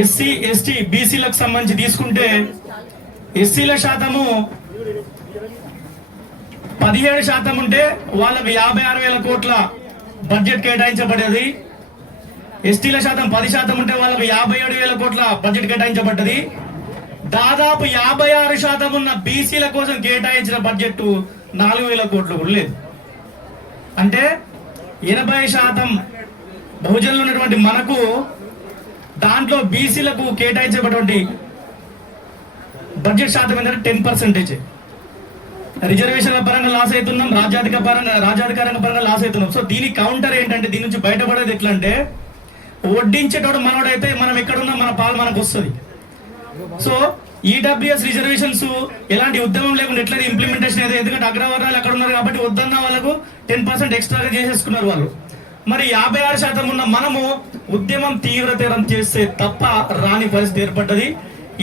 SC ST బీసీలకు సంబంధించి తీసుకుంటే ఎస్సీల శాతము పదిహేడు శాతం ఉంటే వాళ్ళకు యాభై ఆరు వేల కోట్ల బడ్జెట్ కేటాయించబడేది ఎస్టీల శాతం పది శాతం ఉంటే వాళ్ళకు యాభై ఏడు వేల కోట్ల బడ్జెట్ కేటాయించబడ్డది. దాదాపు యాభై ఆరు శాతం ఉన్న బీసీల కోసం కేటాయించిన బడ్జెట్ నాలుగు వేల కోట్లు కూడా లేదు. అంటే ఎనభై శాతం బహుజనులు ఉన్నటువంటి మనకు దాంట్లో బీసీలకు కేటాయించేటువంటి బడ్జెట్ శాతం ఏంటంటే టెన్ పర్సెంటేజ్. రిజర్వేషన్ల పరంగా లాస్ అవుతున్నాం రాజ్యాధిక పరంగా రాజ్యాధికారంగా పరంగా లాస్ అవుతున్నాం. సో దీని కౌంటర్ ఏంటంటే దీని నుంచి బయటపడేది ఎట్లా అంటే వడ్డించేటోడు మనోడైతే మనం ఎక్కడున్నా మన పాలు మనకు వస్తుంది. సో ఈడబ్ల్యూఎస్ రిజర్వేషన్స్ ఎలాంటి ఉద్యమం లేకుండా ఎట్లా ఇంప్లిమెంటేషన్ అయితే ఎందుకంటే అగ్రవర్ణాలు అక్కడ ఉన్నారు కాబట్టి వద్దన్న వాళ్ళకు టెన్ పర్సెంట్ ఎక్స్ట్రాగా చేసేసుకున్నారు వాళ్ళు. మరి యాభై ఆరు శాతం ఉన్న మనము ఉద్యమం తీవ్రతరం చేస్తే తప్ప రాని పరిస్థితి ఏర్పడ్డది.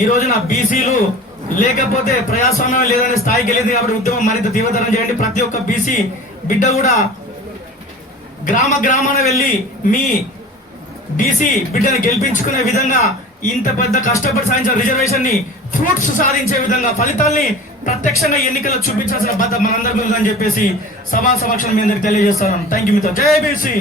ఈ రోజున బీసీలు లేకపోతే ప్రజాస్వామ్యం లేదనే స్థాయికి వెళ్ళింది కాబట్టి ఉద్యమం మరింత తీవ్రతరం చేయండి. ప్రతి ఒక్క బీసీ బిడ్డ కూడా గ్రామ గ్రామాన వెళ్ళి మీ బీసీ బిడ్డను గెలిపించుకునే విధంగా ఇంత పెద్ద కష్టపడి సాధించిన రిజర్వేషన్ని ఫ్రూట్స్ సాధించే విధంగా ఫలితాల్ని ప్రత్యక్షంగా ఎన్నికల్లో చూపించాల్సిన బాధ్యత మనందరి మీద అని చెప్పేసి సభా సమక్షం మీ అందరికి తెలియజేస్తాను థ్యాంక్ యూ మీతో జై బీసీ